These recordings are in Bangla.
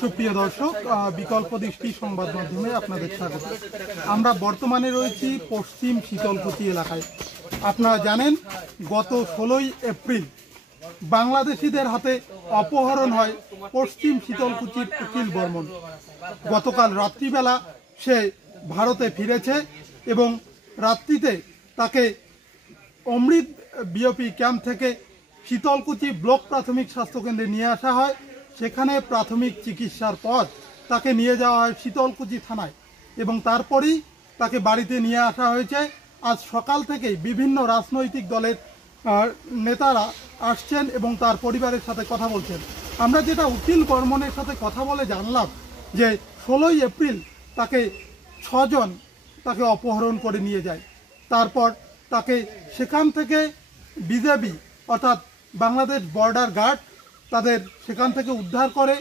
সুপ্রিয় দর্শক, বিকল্প দৃষ্টি সংবাদ মাধ্যমে আপনাদের স্বাগত। আমরা বর্তমানে রয়েছি পশ্চিম শীতলকুচি এলাকায়। আপনারা জানেন, গত 16ই এপ্রিল বাংলাদেশিদের হাতে অপহরণ হয় পশ্চিম শীতলকুচির উকিল বর্মন। গতকাল রাত্রিবেলা সে ভারতে ফিরেছে এবং রাত্রিতে তাকে অমৃত বিওপি ক্যাম্প থেকে শীতলকুচি ব্লক প্রাথমিক স্বাস্থ্যকেন্দ্রে নিয়ে আসা হয়। সেখানে প্রাথমিক চিকিৎসার পর তাকে নিয়ে যাওয়া হয় শীতলকুচি থানায় এবং তারপরেই তাকে বাড়িতে নিয়ে আসা হয়েছে। আজ সকাল থেকেই বিভিন্ন রাজনৈতিক দলের নেতারা আসছেন এবং তার পরিবারের সাথে কথা বলছেন। আমরা যেটা উকিল বর্মনের সাথে কথা বলে জানলাম যে 16ই এপ্রিল তাকে 6 জন তাকে অপহরণ করে নিয়ে যায়। তারপর তাকে সেখান থেকে বিজেপি অর্থাৎ বাংলাদেশ বর্ডার গার্ড তাদের সেখান থেকে উদ্ধার করে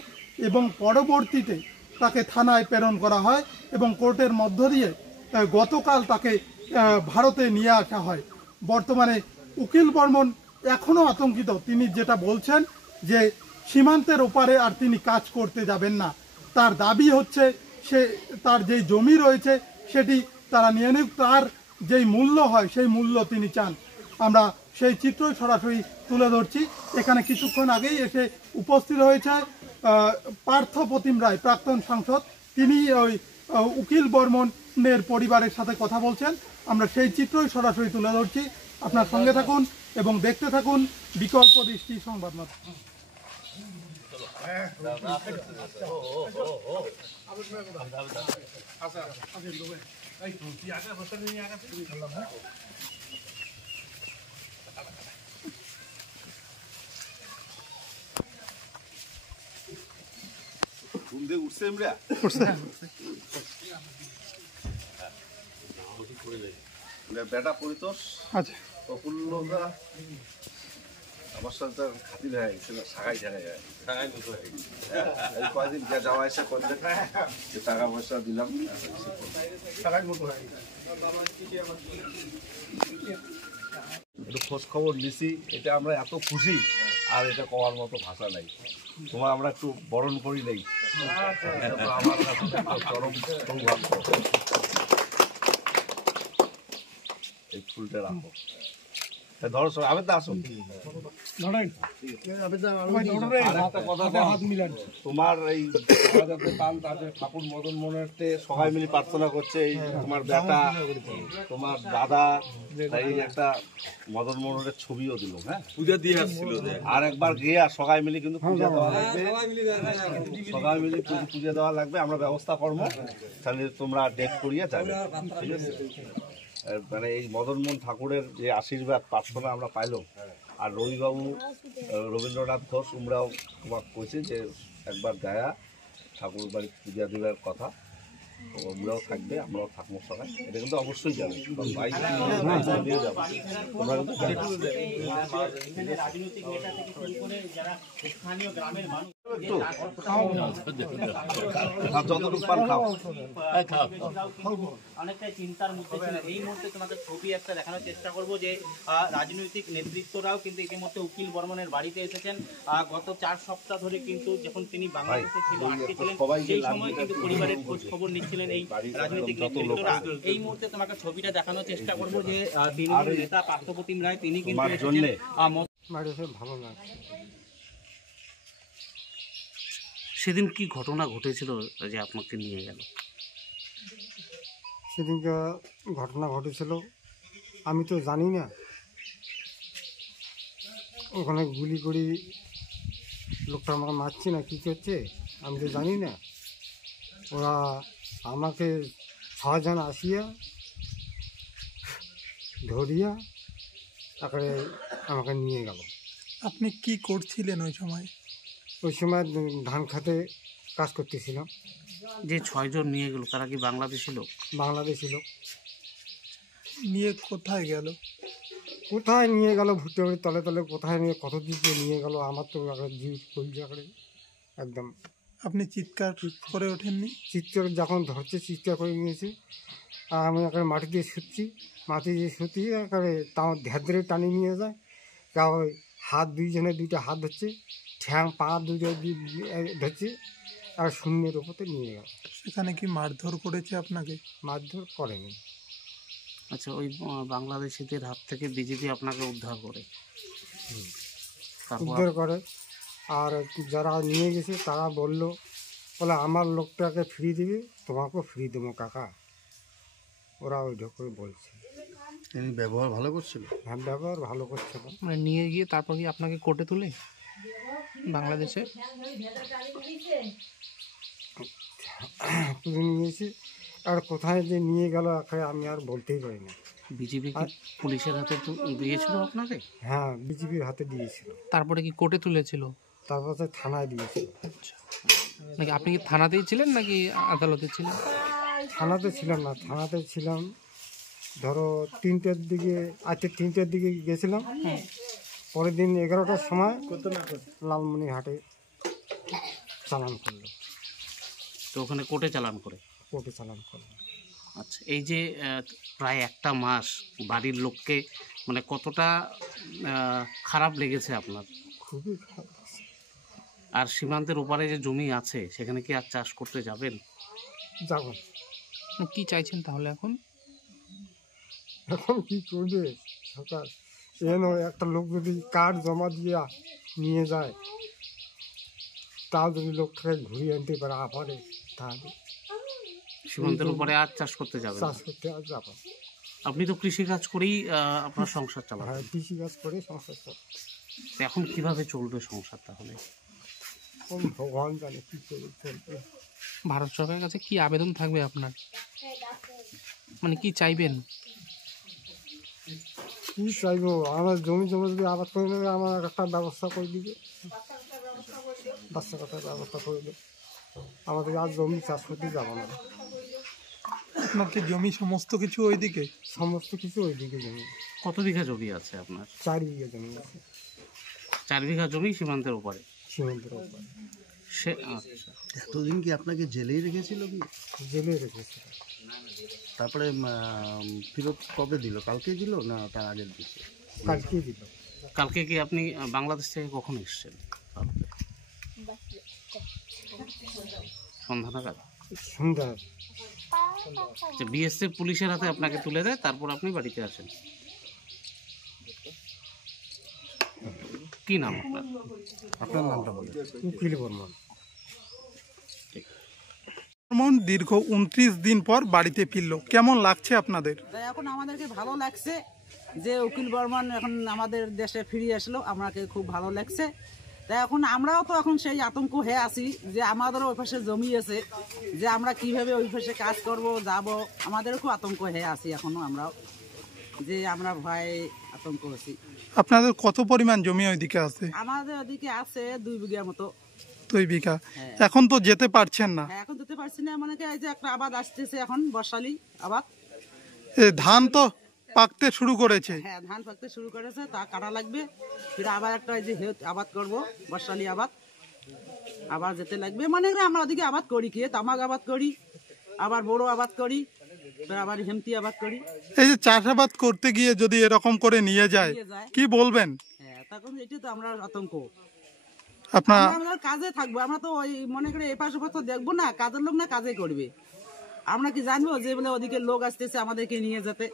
এবং পরবর্তীতে তাকে থানায় প্রেরণ করা হয় এবং কোর্টের মধ্য দিয়ে গতকাল তাকে ভারতে নিয়ে আসা হয়। বর্তমানে উকিল বর্মন এখনও আতঙ্কিত। তিনি যেটা বলছেন যে সীমান্তের ওপারে আর তিনি কাজ করতে যাবেন না। তার দাবি হচ্ছে সে তার যেই জমি রয়েছে সেটি তারা নিয়ে নিক, তার যেই মূল্য হয় সেই মূল্য তিনি চান। আমরা সেই চিত্রই সরাসরি তুলে ধরছি। এখানে কিছুক্ষণ আগেই এসে উপস্থিত হয়েছে পার্থ প্রতিম রায়, প্রাক্তন সাংসদ। তিনি ওই উকিল বর্মনের পরিবারের সাথে কথা বলছেন। আমরা সেই চিত্রই সরাসরি তুলে ধরছি। আপনার সঙ্গে থাকুন এবং দেখতে থাকুন বিকল্প দৃষ্টি সংবাদ মাধ্যম। বেটা পরিতোষ প্রফুল্লতা আমার সাথে খাতির হয়ে গেছিল, সাগাই কয়েকদিন যাওয়া আসা করলে টাকা পয়সা দিলাম, একটু খোঁজ খবর নিছি। এটা আমরা এত খুশি আর এটা কওয়ার মতো ভাষা নাই। তোমার আমরা একটু বরণ করি নেই, আমার চরম সৌভাগ্য। এই ফুলটা রাখো, ধরো আমি তো আসো। তোমার এই তাদের ঠাকুর মদন মোহনের সবাই মিলে প্রার্থনা করছে, এই তোমার বেটা তোমার দাদা এই একটা মদন মোহনের ছবিও দিল, হ্যাঁ পূজা দিয়ে আসছিল। আর একবার গিয়ে আর সবাই মিলে কিন্তু পূজা দেওয়া লাগবে, সবাই মিলে পূজা দেওয়া লাগবে। আমরা ব্যবস্থা করবো, তাহলে তোমরা ডেট করিয়ে যাবে, ঠিক আছে? মানে এই মদন মোহন ঠাকুরের যে আশীর্বাদ প্রার্থনা আমরা পাইলাম। আর রবিবাবু রবীন্দ্রনাথ ঘোষ তোমরাও তোমার কইছে যে একবার গায়া ঠাকুর বাড়ি পূজা দেওয়ার কথা, ওগুলোও থাকবে, আমরাও থাকবো সবাই। এটা কিন্তু অবশ্যই যাবে, বাইক নিয়ে যাবো, তোমরা যতটুকু পান খাও। অনেকটাই চিন্তার মধ্যে ছিল। এই মুহূর্তে তোমাদের ছবি একটা দেখানোর চেষ্টা করব যে রাজনৈতিক নেতৃত্বরাও কিন্তু ইতিমধ্যে উকিল বর্মনের বাড়িতে এসেছেন। গত 4 সপ্তাহ ধরে কিন্তু যখন তিনি বাংলাদেশে ছিল, আটকে ছিলেন, সেই সময় কিন্তু পরিবারের খোঁজ খবর নিচ্ছিলেন এই রাজনৈতিক নেতৃত্বরা। এই মুহূর্তে তোমাকে ছবিটা দেখানোর চেষ্টা করব যে বিরোধী নেতা পার্থ প্রতিম রায় তিনি কিন্তু ভালো লাগে। সেদিন কি ঘটনা ঘটেছিল যে আপনাকে নিয়ে গেল? সেদিনকে ঘটনা ঘটেছিল আমি তো জানি না, ওখানে গুলি করি লোকটা আমাকে মারছে না কী করছে আমি তো জানি না। ওরা আমাকে 6 জন আসিয়া ধরিয়া তারপরে আমাকে নিয়ে গেল। আপনি কি করছিলেন ওই সময়? ওই সময় ধান খাতে কাজ করতেছিলাম। যে 6 জন নিয়ে গেল তারা কি বাংলাদেশি লোক? বাংলাদেশি লোক। নিয়ে কোথায় গেল? কোথায় নিয়ে গেল ভুট্টে তলে তলে কোথায় নিয়ে কত দিকে নিয়ে গেল আমার তো জিভ কলজা করে একদম। আপনি চিৎকার করে ওঠেননি? চিৎকার যখন ধরছে চিৎকার করে নিয়েছি। আর আমি একেবারে মাটি দিয়ে শুচ্ছি, মাটি দিয়ে শুতিয়ে একেবারে তাও ধ্যার ধরে টানিয়ে নিয়ে যায়। তাও হাত দুইজনে 2টা হাত ধরছে, ঠ্যাং পা 2টা ধরছে, আর শূন্যের ওপরে নিয়ে গেল। সেখানে কি মারধর করেছে আপনাকে? মারধর করেনি। আচ্ছা, ওই বাংলাদেশিদের হাত থেকে বিজেপি আপনাকে উদ্ধার করে, তারপর উদ্ধার করে। আর যারা নিয়ে গেছে তারা বললে আমার লোকটাকে ফ্রি দিবি, তোমাকেও ফ্রি দেবো কাকা। ওরা ওই ঢোকে বলছে। তিনি ব্যবহার ভালো করছিল। হ্যাঁ, ব্যবহার ভালো করছিল। মানে নিয়ে গিয়ে তারপর কি আপনাকে কোর্টে তুলে বাংলাদেশে তুলে নিয়েছি। আর কোথায় যে নিয়ে গেল আমি আর বলতেই পারি না। বিজেপি কি পুলিশের হাতে দিয়েছিল আপনাকে? হ্যাঁ, বিজেপির হাতে দিয়েছিল। তারপরে কি কোর্টে তুলেছিল? তারপরে থানায় দিয়েছিল। নাকি আপনি কি থানাতেই ছিলেন নাকি আদালতে ছিলেন? থানাতে ছিলাম না, থানাতে ছিলাম ধরো 3টের দিকে। আজকে 3টের দিকে গেছিলাম, পরের দিন 11টার সময় লালমনিরহাটে চালান করলো। তো ওখানে কোর্টে চালান করে? কোর্টে চালান করলো। আচ্ছা, এই যে প্রায় একটা মাস বাড়ির লোককে মানে কতটা খারাপ লেগেছে আপনার? খুবই খারাপ। আর সীমান্তের ওপারে যে জমি আছে সেখানে কি আর চাষ করতে যাবেন? যাব। কি চাইছেন তাহলে এখন? এখন কি করবে সরকার? একটা লোক যদি কার্ড জমা দিয়ে নিয়ে যায়, তাও যদি লোকটাকে ঘুরিয়ে আনতে পারে আপারে, তাহলে সীমান্তের ওপারে আর চাষ করতে যাবেন? চাষ করতে আর যাবো। আপনি তো কৃষিকাজ করেই আপনার সংসার চালাবেন। হ্যাঁ, কৃষি কাজ করে সংসার চলে। তো এখন কিভাবে চলবে সংসার তাহলে? কোন ভগবান জানে কি করে চলবে। ভারত সরকারের কাছে কি আবেদন থাকবে আপনার? মানে কি চাইবেন? কি চাইবো? আমার জমি যদি আবাদ করে নেবে, আমার একটা ব্যবস্থা করে দিবে, রাস্তাঘাটের ব্যবস্থা করে দেবে। আমাদের আর জমি চাষ করতে যাবো না। আপনার কি জমি সমস্ত কিছু ওইদিকে? সমস্ত কিছু ওইদিকে জমি। কত বিঘা জমি আছে আপনার? 4 বিঘা জমি আছে 4 বিঘা জমি সীমান্তের ওপারে। সীমান্তের উপর। সে আচ্ছা, এতদিন কি আপনাকে জেলেই রেখেছিল কি? জেলে রেখেছিল। তারপরে ফেরত কবে দিল? কালকে দিল না তার আগের দিকে? কালকে দিল। কালকে কি আপনি বাংলাদেশ থেকে কখন এসেছেন? সন্ধ্যা নাগাদ? সন্ধ্যা। যে বিএসএফ পুলিশের হাতে আপনাকে তুলে দেয়, তারপর আপনি বাড়িতে আসেন। কি নাম আপনার? আপনার নামটা বলুন। উকিল বর্মন। দীর্ঘ 29 দিন পর বাড়িতে ফিরল, কেমন লাগছে আপনাদের? তাই এখন আমাদেরকে ভালো লাগছে যে উকিল বর্মন এখন আমাদের দেশে ফিরে আসলো, আমাকে খুব ভালো লাগছে। তাই এখন আমরাও তো এখন সেই আতঙ্ক হয়ে আছি যে আমাদেরও ওই পাশে জমি আছে, যে আমরা কিভাবে ওই পাশে কাজ করব যাব, আমাদেরও খুব আতঙ্ক হয়ে আছি এখনো। আমরাও যে আমরা ভয় আতঙ্ক আছি। আপনাদের কত পরিমাণ জমি ওইদিকে আছে? আমাদের ওদিকে আছে 2 বিঘার মতো। 2 বিঘা। এখন তো যেতে পারছেন না। হ্যাঁ, এখন যেতে পারছি না। মানে কি এই যে একটা আবাদ আসতেছে এখন, বর্ষালি আবাদ। ধান তো পাকতে শুরু করেছে। হ্যাঁ, ধান পাকতে শুরু করেছে, তা কাটা লাগবে। ফির আবার একটা এই যে আবাদ করব, বর্ষালি আবাদ, আবার যেতে লাগবে। মানে আমরা ওদিকে আবাদ করি, কি তামাক আবাদ করি, আবার বড় আবাদ করি, আবার হেমতি আবাদ করি। এই যে চাষাবাদ করতে গিয়ে যদি এরকম করে নিয়ে যায়, কি বলবেন? হ্যাঁ, তখন এটা তো আমরা আতঙ্ক। আপনার আমরা কাজে থাকবো, আমরা তো ওই মনে করে এপাশ ওপাশ তো দেখবো না, কাজের লোক না কাজে করবে। আমরা কি জানবো যে বলে ওদিকে লোক আসতেছে আমাদেরকে নিয়ে যেতে,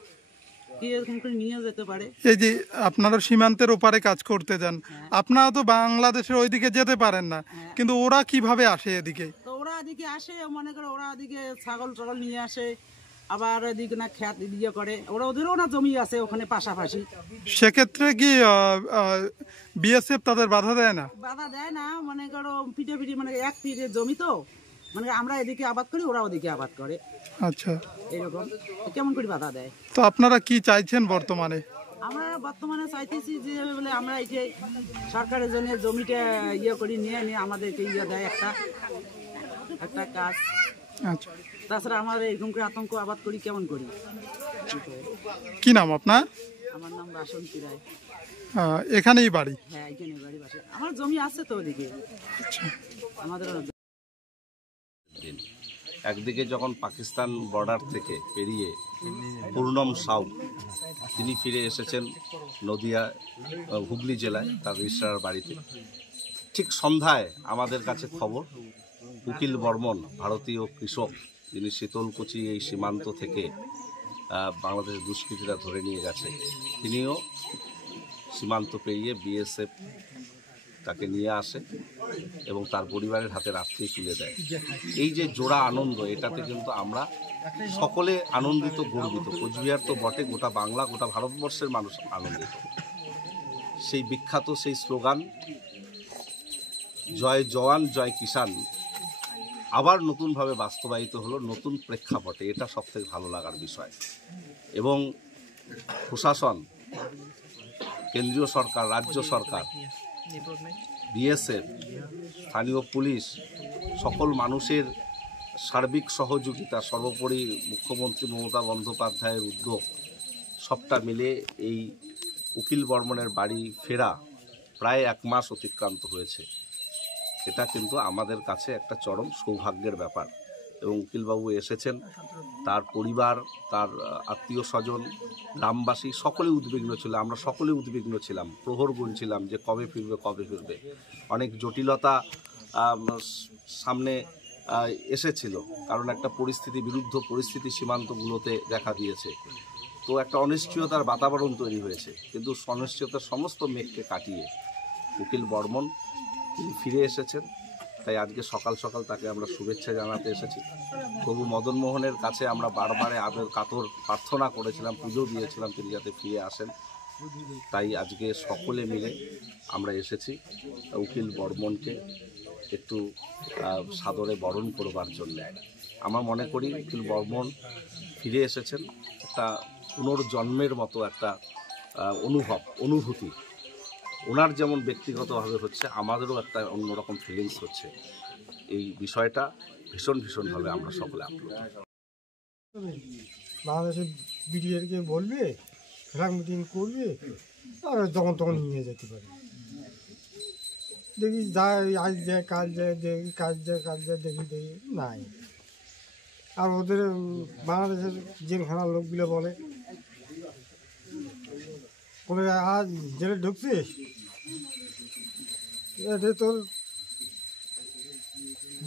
কি এরকম করে নিয়ে যেতে পারে। এই যে আপনারা সীমান্তের ওপারে কাজ করতে যান, আপনারা তো বাংলাদেশের ওইদিকে যেতে পারেন না, কিন্তু ওরা কিভাবে আসে এদিকে? তো ওরা এদিকে আসে, মনে করে ওরা ওদিকে ছাগল টাগল নিয়ে আসে, আবার এদিকে না খেত ইয়ে করে, ওরা ওদেরও না জমি আছে ওখানে পাশাপাশি। সেক্ষেত্রে কি বিএসএফ তাদের বাধা দেয় না? বাধা দেয় না, মনে করো পিঠে পিঠে, মানে এক পিঠে জমি তো, মানে আমরা এদিকে আবাদ করি, ওরা ওদিকে আবাদ করে, আচ্ছা, এরকম। কেমন করে বাধা দেয়? তো আপনারা কি চাইছেন বর্তমানে? আমরা বর্তমানে চাইতেছি যে বলে আমরা এই যে সরকারের জন্য জমিটা ইয়ে করি, নিয়ে আমাদেরকে ইয়ে দেয় একটা কাজ। আচ্ছা, তাছাড়া আমাদের এরকম করে আতঙ্ক আবাদ করি কেমন করি। কি নাম আপনার? আমার নাম বাসন্তী রায়। এখানেই বাড়ি? হ্যাঁ, এখানে বাড়ি বাসে। আমার জমি আছে তো ওদিকে। আমাদের একদিকে যখন পাকিস্তান বর্ডার থেকে পেরিয়ে পূর্ণম সাউ তিনি ফিরে এসেছেন নদিয়া হুগলি জেলায় তার রিসরার বাড়িতে, ঠিক সন্ধ্যায় আমাদের কাছে খবর উকিল বর্মন, ভারতীয় কৃষক, যিনি শীতলকুচি এই সীমান্ত থেকে বাংলাদেশের দুষ্কৃতীরা ধরে নিয়ে গেছে, তিনিও সীমান্ত পেরিয়ে বিএসএফ তাকে নিয়ে আসে এবং তার পরিবারের হাতে রাত্রি তুলে দেয়। এই যে জোড়া আনন্দ, এটাতে কিন্তু আমরা সকলে আনন্দিত, গর্বিত। কোচবিহার তো বটে, গোটা বাংলা, গোটা ভারতবর্ষের মানুষ আনন্দিত। সেই বিখ্যাত সেই স্লোগান জয় জওয়ান জয় কিষাণ আবার নতুনভাবে বাস্তবায়িত হলো নতুন প্রেক্ষাপটে। এটা সবথেকে ভালো লাগার বিষয়। এবং প্রশাসন, কেন্দ্রীয় সরকার, রাজ্য সরকার, বিএসএফ, স্থানীয় পুলিশ, সকল মানুষের সার্বিক সহযোগিতা, সর্বোপরি মুখ্যমন্ত্রী মমতা বন্দ্যোপাধ্যায়ের উদ্যোগ, সবটা মিলে এই উকিল বর্মনের বাড়ি ফেরা প্রায় 1 মাস অতিক্রান্ত হয়েছে। এটা কিন্তু আমাদের কাছে একটা চরম সৌভাগ্যের ব্যাপার। এবং উকিলবাবু এসেছেন, তার পরিবার, তার আত্মীয় স্বজন, গ্রামবাসী সকলে উদ্বিগ্ন ছিল। আমরা সকলে উদ্বিগ্ন ছিলাম, প্রহর গুনছিলাম যে কবে ফিরবে, কবে ফিরবে। অনেক জটিলতা সামনে এসেছিল, কারণ একটা বিরুদ্ধ পরিস্থিতি সীমান্তগুলোতে দেখা দিয়েছে। তো একটা অনিশ্চয়তার বাতাবরণ তৈরি হয়েছে, কিন্তু অনিশ্চয়তার সমস্ত মেঘকে কাটিয়ে উকিল বর্মন তিনি ফিরে এসেছেন। তাই আজকে সকাল সকাল তাকে আমরা শুভেচ্ছা জানাতে এসেছি। প্রভু মদন মোহনের কাছে আমরা বারবারে আবেগ কাতর প্রার্থনা করেছিলাম, পুজো দিয়েছিলাম তিনি যাতে ফিরে আসেন। তাই আজকে সকলে মিলে আমরা এসেছি উকিল বর্মনকে একটু সাদরে বরণ করবার জন্য। আমার মনে করি উকিল বর্মন ফিরে এসেছেন একটা পুনর্জন্মের মতো একটা অনুভূতি। ওনার যেমন ব্যক্তিগতভাবে হচ্ছে, আমাদেরও একটা অন্যরকম ফিলিংস হচ্ছে। এই বিষয়টা ভীষণভাবে আমরা সকলে আপ্লুত। বাংলাদেশের বিডিআরকে বলবে, ফ্ল্যাগ মিটিং করবে, আর যখন তখন নিয়ে যেতে পারে। দেখি যায়, আজ যায়, কাজ যায়, দেখি কাজ যায়, দেখি নাই। আর ওদের বাংলাদেশের জেলখানার লোকগুলো বলে আজ জেলে ঢুকছিস, এতে তোর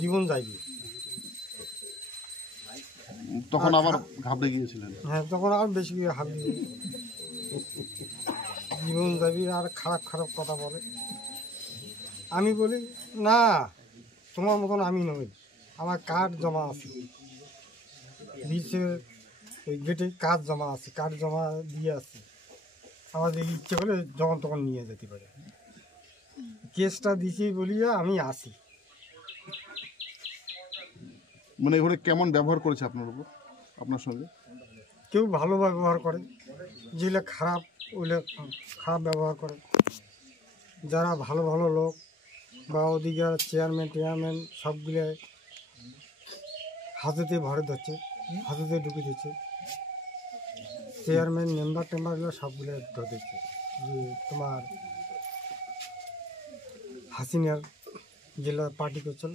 জীবন যাইবে। তখন আবার ঘাবড়ে গিয়েছিলেন? হ্যাঁ, তখন আর বেশি ঘাবড়ে জীবন যাবি, আর খারাপ কথা বলে। আমি বলি না, তোমার মতন আমি নই, আমার কার্ড জমা আছে, বিচের ওই গেটে কার্ড জমা আছে, কার্ড জমা দিয়ে আছে। আমাদের ইচ্ছে করে যখন তখন নিয়ে যেতে পারে। কেসটা দিছি বলিয়া আমি আসি। মানে এগুলো কেমন ব্যবহার করেছে আপনার উপর, আপনার সঙ্গে? কেউ ভালো ব্যবহার করে, যেগুলো খারাপ ওইগুলো খারাপ ব্যবহার করে। যারা ভালো লোক বা ওদিকে চেয়ারম্যান সবগুলো হাতেতে ভরে ধরছে, হাতেতে ঢুকে দিচ্ছে। চেয়ারম্যান মেম্বারগুলো সবগুলো ধরে দিচ্ছে যে তোমার হাসিনার জেলা পার্টি করছিল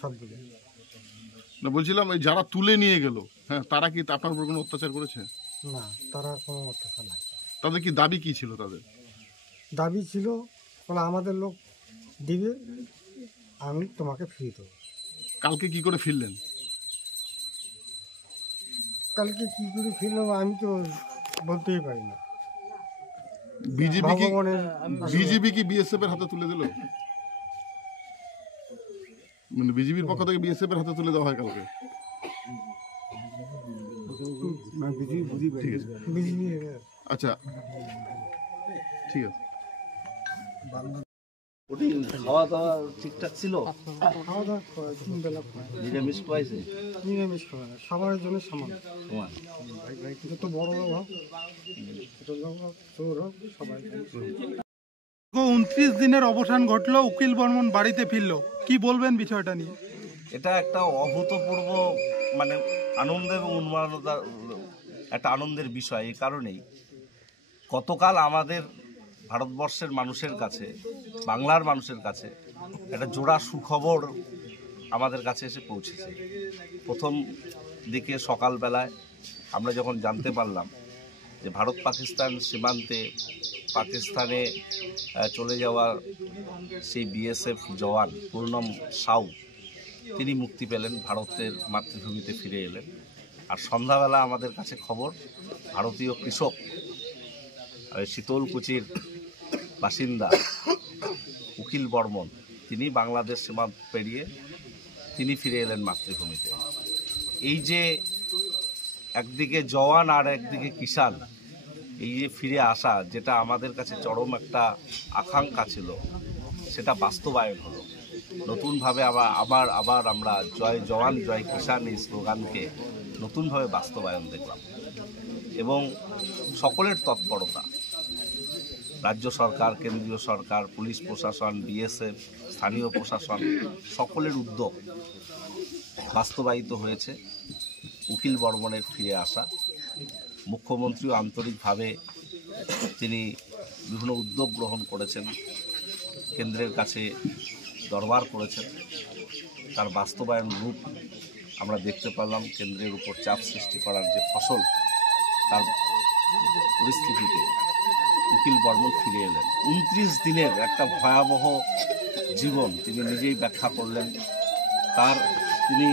সবগুলো। না, বলছিলাম ওই যারা তুলে নিয়ে গেল, হ্যাঁ, তারা কি আপনার উপর কোনো অত্যাচার করেছে? না, তারা কোনো অত্যাচার নাই। তাদের কি দাবি কি ছিল? তাদের দাবি ছিল বলে আমাদের লোক দিবে, আমি তোমাকে ফিরিয়ে দেবো। কালকে কি করে ফিরলেন? কালকে কি করে ফিরলাম আমি তো বলতেই পারি না। বিজেপি কি বিএসএফ এর হাতে তুলে দিল? মানে বিজেপির পক্ষ থেকে বিএসএফ এর হাতে তুলে দেওয়া হয় কালকে? আচ্ছা, ঠিক আছে। খাওয়া দাওয়া ঠিকঠাক ছিল? খাওয়া দাওয়া 3 বেলা নিরামিষ খাওয়াইছে? নিরামিষ খাওয়া সবার জন্য সমান। যত বড় লোক হোক, ছোট লোক হোক, চোর হোক, সবাই। 29 দিনের অবসান ঘটলো, উকিল বর্মন বাড়িতে ফিরলো, কি বলবেন বিষয়টা নিয়ে? এটা একটা অভূতপূর্ব মানে আনন্দ এবং উন্মাদনার একটা আনন্দের বিষয়। এই কারণেই গতকাল আমাদের ভারতবর্ষের মানুষের কাছে, বাংলার মানুষের কাছে একটা জোড়া সুখবর আমাদের কাছে এসে পৌঁছেছে। প্রথম দিকে সকালবেলায় আমরা যখন জানতে পারলাম যে ভারত পাকিস্তান সীমান্তে পাকিস্তানে চলে যাওয়া সেই বিএসএফ জওয়ান পূর্ণম সাউ তিনি মুক্তি পেলেন, ভারতের মাতৃভূমিতে ফিরে এলেন। আর সন্ধ্যাবেলা আমাদের কাছে খবর, ভারতীয় কৃষক শীতলকুচির বাসিন্দা উকিল বর্মন, তিনি বাংলাদেশ সীমান্ত পেরিয়ে তিনি ফিরে এলেন মাতৃভূমিতে। এই যে একদিকে জওয়ান আর একদিকে কিষাণ, এই যে ফিরে আসা, যেটা আমাদের কাছে চরম একটা আকাঙ্ক্ষা ছিল, সেটা বাস্তবায়ন হলো। নতুনভাবে আবার আমরা জয় জওয়ান জয় কিষাণ এই স্লোগানকে নতুনভাবে বাস্তবায়ন দেখলাম। এবং সকলের তৎপরতা, রাজ্য সরকার, কেন্দ্রীয় সরকার, পুলিশ প্রশাসন, বিএসএফ, স্থানীয় প্রশাসন, সকলের উদ্যোগ বাস্তবায়িত হয়েছে উকিল বর্মনের ফিরে আসা। মুখ্যমন্ত্রীও আন্তরিকভাবে তিনি বিভিন্ন উদ্যোগ গ্রহণ করেছেন, কেন্দ্রের কাছে দরবার করেছেন। তার বাস্তবায়ন রূপ আমরা দেখতে পেলাম। কেন্দ্রের উপর চাপ সৃষ্টি করার যে ফসল, তার পরিস্থিতিতে উকিল বর্মন ফিরে এলেন। 29 দিনের একটা ভয়াবহ জীবন তিনি নিজেই ব্যাখ্যা করলেন। তিনি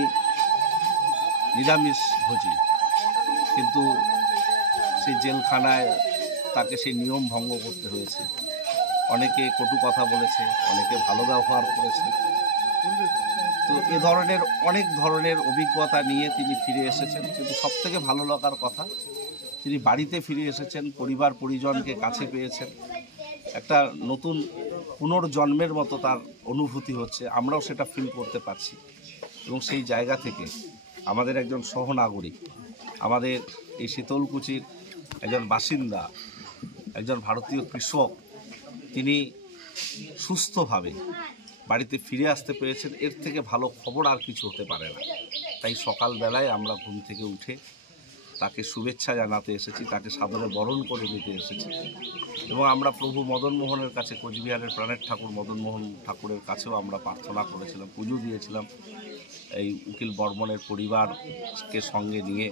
নিরামিষ ভোজী, কিন্তু সেই জেলখানায় তাকে সেই নিয়ম ভঙ্গ করতে হয়েছে। অনেকে কটু কথা বলেছে, অনেকে ভালো ব্যবহার করেছে। তো এ ধরনের অনেক ধরনের অভিজ্ঞতা নিয়ে তিনি ফিরে এসেছেন। কিন্তু সবথেকে ভালো লাগার কথা, তিনি বাড়িতে ফিরে এসেছেন, পরিবার পরিজনকে কাছে পেয়েছেন। একটা নতুন পুনর্জন্মের মতো তার অনুভূতি হচ্ছে, আমরাও সেটা ফিল করতে পারছি। এবং সেই জায়গা থেকে আমাদের একজন সহনাগরিক, আমাদের এই শীতলকুচির একজন বাসিন্দা, একজন ভারতীয় কৃষক, তিনি সুস্থভাবে বাড়িতে ফিরে আসতে পেরেছেন। এর থেকে ভালো খবর আর কিছু হতে পারে না। তাই সকালবেলায় আমরা ঘুম থেকে উঠে তাকে শুভেচ্ছা জানাতে এসেছি, তাকে সাদরে বরণ করে নিতে এসেছি। এবং আমরা প্রভু মদনমোহনের কাছে, কোচবিহারের প্রাণের ঠাকুর মদনমোহন ঠাকুরের কাছেও আমরা প্রার্থনা করেছিলাম, পুজো দিয়েছিলাম এই উকিল বর্মনের পরিবারকে সঙ্গে নিয়ে,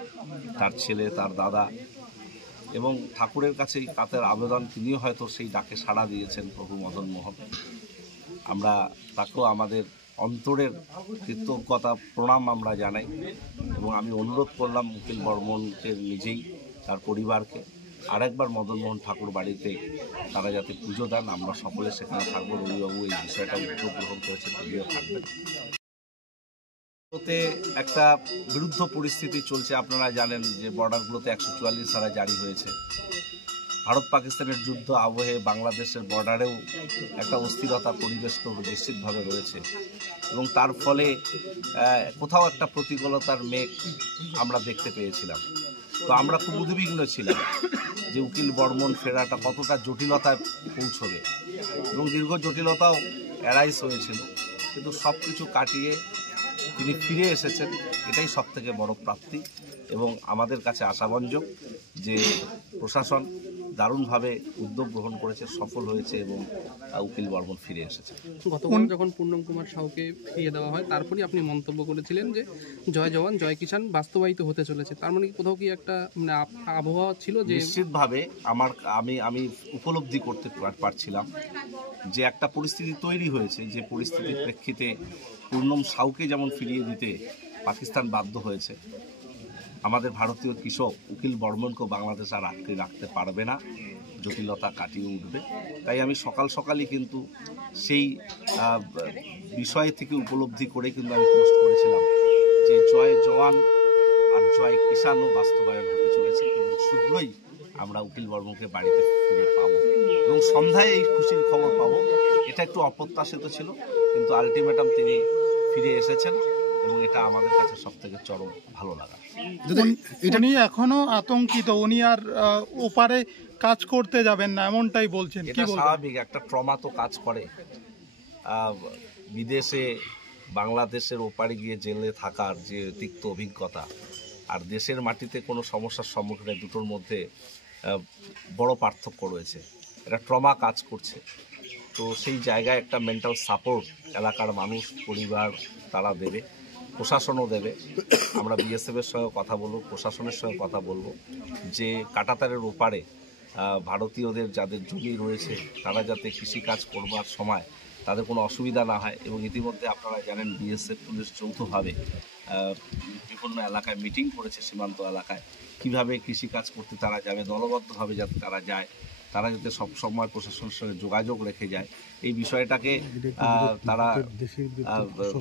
তার ছেলে, তার দাদা। এবং ঠাকুরের কাছে এই কাতের আবেদন, তিনিও হয়তো সেই ডাকে সাড়া দিয়েছেন প্রভু মদনমোহন। আমরা তাকেও আমাদের অন্তরের কৃতজ্ঞতা প্রণাম আমরা জানাই। এবং আমি অনুরোধ করলাম উকিল বর্মনকে নিজেই, তার পরিবারকে, আরেকবার মদনমোহন ঠাকুর বাড়িতে তারা যাতে পুজো দেন। আমরা সকলে সেখানে থাকবো। রবিবাবু এই বিষয়টা উদ্যোগ গ্রহণ করেছেন, তিনিও থাকবেন। একটা বিরুদ্ধ পরিস্থিতি চলছে। আপনারা জানেন যে বর্ডারগুলোতে 144 ধারা জারি হয়েছে। ভারত পাকিস্তানের যুদ্ধ আবহে বাংলাদেশের বর্ডারেও একটা অস্থিরতা পরিবেশ তো নিশ্চিতভাবে রয়েছে। এবং তার ফলে কোথাও একটা প্রতিকূলতার মেঘ আমরা দেখতে পেয়েছিলাম। তো আমরা খুব উদ্বিগ্ন ছিলাম যে উকিল বর্মন ফেরাটা কতটা জটিলতায় পৌঁছবে, এবং দীর্ঘ জটিলতাও অ্যারাইজ হয়েছিল। কিন্তু সব কিছু কাটিয়ে তিনি ফিরে এসেছেন, এটাই সবথেকে বড় প্রাপ্তি। এবং আমাদের কাছে আশাব্যঞ্জক যে প্রশাসন দারুণভাবে উদ্যোগ গ্রহণ করেছে, সফল হয়েছে এবং উকিল বর্মন ফিরে এসেছে। গতবার যখন পূর্ণম কুমার সাউকে ফিরিয়ে দেওয়া হয়, তারপরই আপনি মন্তব্য করেছিলেন যে জয় জওয়ান জয় কিষাণ বাস্তবায়িত হতে চলেছে। তার মানে কোথাও কি একটা আবহাওয়া ছিল যে নিশ্চিতভাবে আমি উপলব্ধি করতে পারছিলাম যে একটা পরিস্থিতি তৈরি হয়েছে, যে পরিস্থিতির প্রেক্ষিতে পূর্ণম সাউকে যেমন ফিরিয়ে দিতে পাকিস্তান বাধ্য হয়েছে, আমাদের ভারতীয় কৃষক উকিল বর্মনকেও বাংলাদেশ আর আটকে রাখতে পারবে না, জটিলতা কাটিয়ে উঠবে। তাই আমি সকালই কিন্তু সেই বিষয় থেকে উপলব্ধি করে কিন্তু আমি পোস্ট করেছিলাম যে জয় জওয়ান আর জয় কিষাণও বাস্তবায়ন হতে চলেছে এবং শীঘ্রই আমরা উকিল বর্মনকে বাড়িতে ফিরে পাবো এবং সন্ধ্যায় এই খুশির খবর পাবো। এটা একটু অপ্রত্যাশিত ছিল, কিন্তু আলটিমেটাম তিনি ফিরে এসেছেন এবং এটা আমাদের কাছে সবথেকে চরম ভালো লাগা। উনি এখনো আতঙ্কিত, উনি আর ওপারে কাজ করতে যাবেন না এমনটাই বলছেন। এটা স্বাভাবিক, একটা ট্রমা তো কাজ করে। বিদেশে বাংলাদেশের ওপারে গিয়ে জেলে থাকার যে তিক্ত অভিজ্ঞতা আর দেশের মাটিতে কোনো সমস্যার সম্মুখীন, দুটোর মধ্যে বড় পার্থক্য রয়েছে। এটা ট্রমা কাজ করছে। তো সেই জায়গায় একটা মেন্টাল সাপোর্ট এলাকার মানুষ, পরিবার তারা দেবে, প্রশাসনও দেবে। আমরা বিএসএফের সঙ্গে কথা বলবো, প্রশাসনের সঙ্গে কথা বলবো যে কাঁটাতারের ওপারে ভারতীয়দের যাদের জমি রয়েছে তারা যাতে কৃষিকাজ করবার সময় তাদের কোনো অসুবিধা না হয়। এবং ইতিমধ্যে আপনারা জানেন বিএসএফ পুলিশ যৌথভাবে বিভিন্ন এলাকায় মিটিং করেছে, সীমান্ত এলাকায় কীভাবে কৃষিকাজ করতে তারা যাবে, দলবদ্ধভাবে যাতে তারা যায়, তারা যাতে সব সময় প্রশাসনের সঙ্গে যোগাযোগ রেখে যায়, এই বিষয়টাকে তারা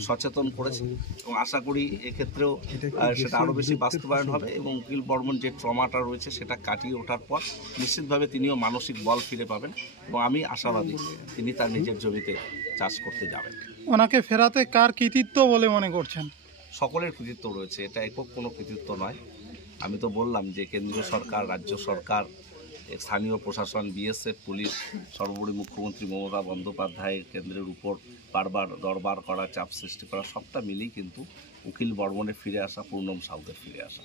সচেতন করেছে। এবং আশা করি এক্ষেত্রেও সেটা আরও বেশি বাস্তবায়ন হবে এবং উকিল বর্মন যে ট্রমাটা রয়েছে সেটা কাটিয়ে ওঠার পর নিশ্চিতভাবে তিনিও মানসিক বল ফিরে পাবেন এবং আমি আশাবাদী তিনি তার নিজের জমিতে চাষ করতে যাবেন। ওনাকে ফেরাতে কার কৃতিত্ব বলে মনে করছেন? সকলের কৃতিত্ব রয়েছে, এটা একক কোনো কৃতিত্ব নয়। আমি তো বললাম যে কেন্দ্রীয় সরকার, রাজ্য সরকার, স্থানীয় প্রশাসন, বিএসএফ, পুলিশ, সর্বোপরি মুখ্যমন্ত্রী মমতা বন্দ্যোপাধ্যায়ের কেন্দ্রের উপর বারবার দরবার করা, চাপ সৃষ্টি করা, সবটা মিলেই কিন্তু উকিল বর্মনের ফিরে আসা, পূর্ণম সাউদের ফিরে আসা।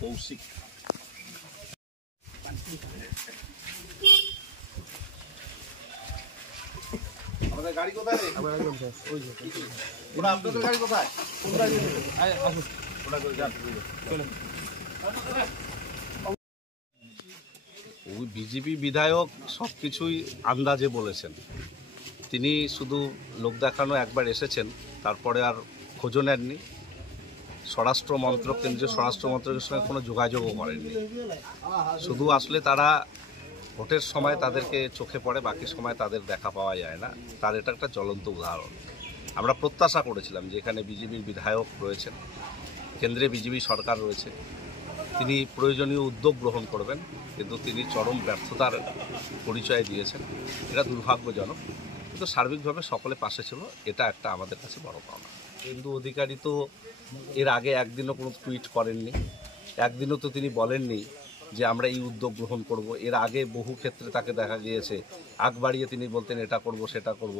কৌশিক আমাদের গাড়ি কোথায়? আপনাদের গাড়ি কোথায়? ওই বিজেপি বিধায়ক সব কিছুই আন্দাজে বলেছেন। তিনি শুধু লোক দেখানো একবার এসেছেন, তারপরে আর খোঁজও নেননি। স্বরাষ্ট্র মন্ত্রক, কেন্দ্রীয় স্বরাষ্ট্র মন্ত্রকের সঙ্গে কোনো যোগাযোগও করেননি। শুধু আসলে তারা ভোটের সময় তাদেরকে চোখে পড়ে, বাকি সময় তাদের দেখা পাওয়া যায় না। তার এটা একটা জ্বলন্ত উদাহরণ। আমরা প্রত্যাশা করেছিলাম যে এখানে বিজেপির বিধায়ক রয়েছেন, কেন্দ্রে বিজেপি সরকার রয়েছে, তিনি প্রয়োজনীয় উদ্যোগ গ্রহণ করবেন, কিন্তু তিনি চরম ব্যর্থতার পরিচয় দিয়েছেন। এটা দুর্ভাগ্যজনক, কিন্তু সার্বিকভাবে সকলে পাশে ছিল, এটা একটা আমাদের কাছে বড় পাওনা। হিন্দু অধিকারী তো এর আগে একদিনও কোনো টুইট করেননি, একদিনও তো তিনি বলেননি যে আমরা এই উদ্যোগ গ্রহণ করব। এর আগে বহু ক্ষেত্রে তাকে দেখা গিয়েছে আগ বাড়িয়ে তিনি বলতেন এটা করব সেটা করব।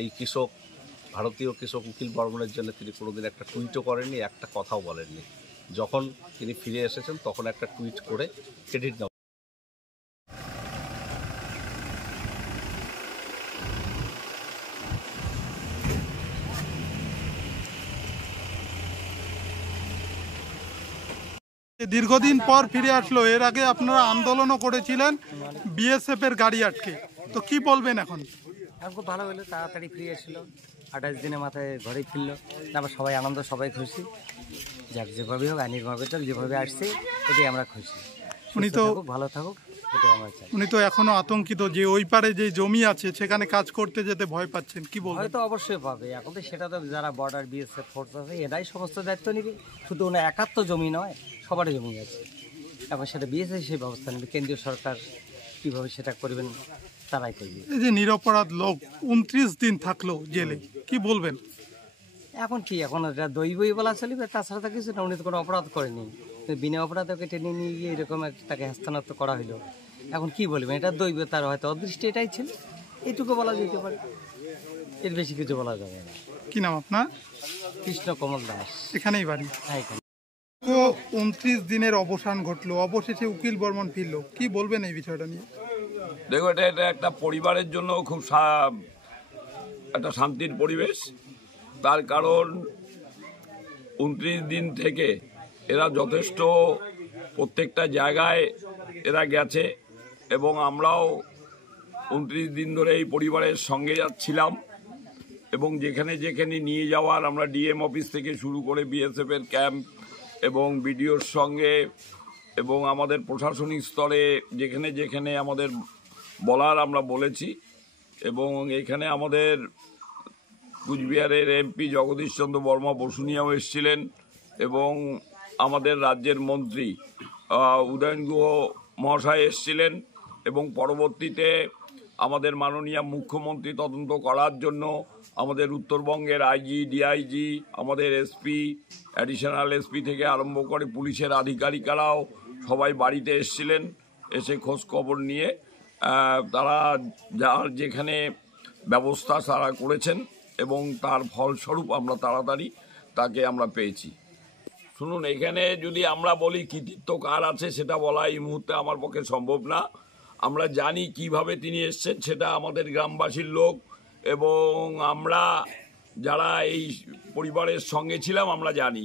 এই কৃষক, ভারতীয় কৃষক উকিল বর্মনের জন্য তিনি কোনোদিন একটা টুইটও করেননি, একটা কথাও বলেননি। যখন তিনি ফিরে এসেছেন তখন একটা টুইট করে ক্রেডিট নেওয়া। দীর্ঘদিন পর ফিরে আসলো। এর আগে আপনারা আন্দোলনও করেছিলেন বিএসএফ এর গাড়ি আটকে, তো কি বলবেন এখন? খুব ভালো হলো, তাড়াতাড়ি ফিরে এসেছিলো, 28 দিনের মাথায় ঘরে ফিরলো। তারপর সবাই আনন্দ, সবাই খুশি। যাক, যেভাবে হোক আইনিভাবে যেভাবে আসছে এটাই আমরা খুশি। উনি তো ভালো থাকুক, এটাই আমরা চাই। উনি তো এখনো আতঙ্কিত যে ওই পারে যে জমি আছে সেখানে কাজ করতে যেতে ভয় পাচ্ছেন, কি বলবেন? হয়তো অবশ্যই পাবে। এখন তো সেটা তো যারা বর্ডার বিএসএফ ফোর্স আছে এরাই সমস্ত দায়িত্ব নিবে। শুধু ওনার একাত্ম জমি নয়, সবারই জমি আছে। এখন সেটা বিএসএফ সেই ব্যবস্থা নেবে, কেন্দ্রীয় সরকার কীভাবে সেটা করবেন তারাই করবে। এই যে নিরপরাধ লোক 29 দিন থাকলো জেলে, কি বলবেন? এখন কি, এখন এটা দৈবই বলা চলবে, তাছাড়া তো কিছু না। উনি তো কোনো অপরাধ করেনি, বিনা অপরাধে ওকে টেনে নিয়ে গিয়ে এরকম তাকে হস্তান্তর করা হলো। এখন কি বলবেন, এটা দৈব, তার হয়তো অদৃষ্টি এটাই ছিল, এইটুকু বলা যেতে পারে, এর বেশি কিছু বলা যাবে না। কি নাম আপনার? কৃষ্ণ কমল দাস, এখানেই বাড়ি। হ্যাঁ, এখানে। তো 29 দিনের অবসান ঘটলো, অবশেষে উকিল বর্মন ফিরলো, কি বলবেন এই বিষয়টা নিয়ে? দেখো, এটা একটা পরিবারের জন্য খুব একটা শান্তির পরিবেশ। তার কারণ 29 দিন থেকে এরা যথেষ্ট প্রত্যেকটা জায়গায় এরা গেছে এবং আমরাও 29 দিন ধরে এই পরিবারের সঙ্গে যাচ্ছিলাম এবং যেখানে যেখানে নিয়ে যাওয়ার আমরা ডিএম অফিস থেকে শুরু করে বিএসএফের ক্যাম্প এবং বিডিওর সঙ্গে এবং আমাদের প্রশাসনিক স্তরে যেখানে যেখানে আমাদের বলার আমরা বলেছি। এবং এখানে আমাদের কুচবিহারের এমপি জগদীশ চন্দ্র বর্মা বসুনিয়াও এসেছিলেন এবং আমাদের রাজ্যের মন্ত্রী উদয়ন গুহ মহাশয় এসেছিলেন এবং পরবর্তীতে আমাদের মাননীয় মুখ্যমন্ত্রী তদন্ত করার জন্য আমাদের উত্তরবঙ্গের আইজি, ডিআইজি, আমাদের এসপি, অ্যাডিশনাল এসপি থেকে আরম্ভ করে পুলিশের আধিকারিকরাও সবাই বাড়িতে এসেছিলেন, এসে খোঁজ খবর নিয়ে তারা যার যেখানে ব্যবস্থা তারা করেছেন এবং তার ফলস্বরূপ আমরা তাড়াতাড়ি তাকে আমরা পেয়েছি। শুনুন, এখানে যদি আমরা বলি কৃতিত্ব কার আছে সেটা বলা এই মুহূর্তে আমার পক্ষে সম্ভব না। আমরা জানি কিভাবে তিনি এসছেন, সেটা আমাদের গ্রামবাসীর লোক এবং আমরা যারা এই পরিবারের সঙ্গে ছিলাম আমরা জানি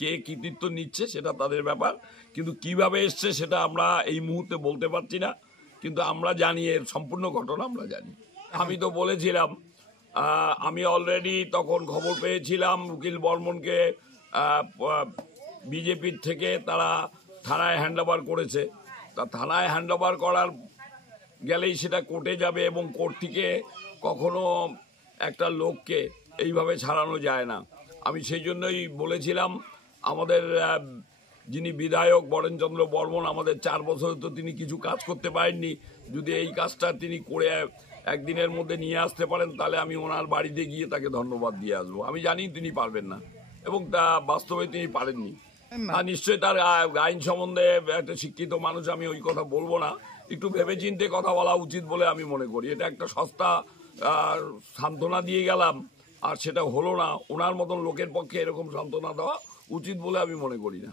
কে কৃতিত্ব নিচ্ছে সেটা তাদের ব্যাপার, কিন্তু কিভাবে এসছে সেটা আমরা এই মুহূর্তে বলতে পারছি না, কিন্তু আমরা জানি এর সম্পূর্ণ ঘটনা আমরা জানি। আমি তো বলেছিলাম, আমি অলরেডি তখন খবর পেয়েছিলাম উকিল বর্মনকে বিজেপির থেকে তারা থানায় হ্যান্ডওভার করেছে। তা থানায় হ্যান্ডওভার করার গেলেই সেটা কোর্টে যাবে এবং কোর্ট থেকে কখনো একটা লোককে এইভাবে ছাড়ানো যায় না। আমি সেই জন্যই বলেছিলাম আমাদের যিনি বিধায়ক বরেনচন্দ্র বর্মন, আমাদের 4 বছর তো তিনি কিছু কাজ করতে পারেননি, যদি এই কাজটা তিনি করে একদিনের মধ্যে নিয়ে আসতে পারেন তাহলে আমি ওনার বাড়িতে গিয়ে তাকে ধন্যবাদ দিয়ে আসবো। আমি জানি তিনি পারবেন না এবং তা বাস্তবে তিনি পারেননি। আর নিশ্চয়ই তার আইন সম্বন্ধে একটা শিক্ষিত মানুষ, আমি ওই কথা বলবো না, একটু ভেবেচিন্তে কথা বলা উচিত বলে আমি মনে করি। এটা একটা সস্তা সান্ত্বনা দিয়ে গেলাম আর সেটা হলো না, ওনার মতন লোকের পক্ষে এরকম সান্ত্বনা দেওয়া উচিত বলে আমি মনে করি না।